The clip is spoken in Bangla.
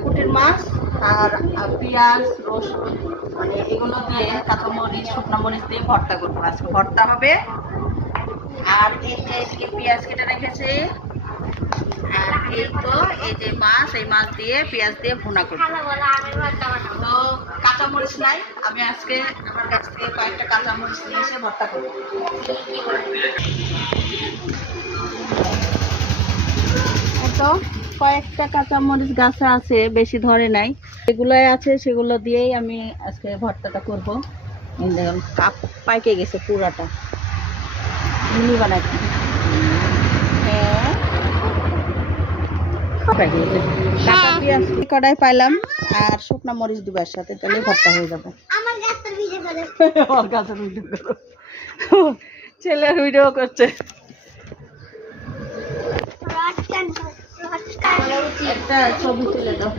পুঁটির মাছ আর পেঁয়াজ রসুন মানে এগুলো দিয়ে কাঁচামরিচ শুকনো মরিচ দিয়ে ভর্তা করবো। আজকে ভর্তা হবে। আর এই যে এদিকে পেঁয়াজ কেটে রেখেছে, আর এই তো এই যে মাছ, এই মাছ দিয়ে পেঁয়াজ দিয়ে ভুনা করবো। তো কাঁচামরিচ নাই, আমি আজকে আমার কাছ থেকে কয়েকটা কাঁচামরিচ নিয়ে এসে ভর্তা করবো। তো কয়েকটা কাঁচামরিচ গাছে আছে, বেশি ধরে নাই, যেগুলোই আছে সেগুলো দিয়েই আমি আজকে ভর্তাটা করবো। দেখুন কাপ পাইকে গেছে পুরাটা, মিনি বানাচ্ছি। হ্যাঁ কড়াই পাইলাম আর শুকনা মরিচ দিবার সাথে, তাহলে ভর্তা হয়ে যাবে। ছেলের ভিডিও করছে। একটা ছবি তুলে দাও।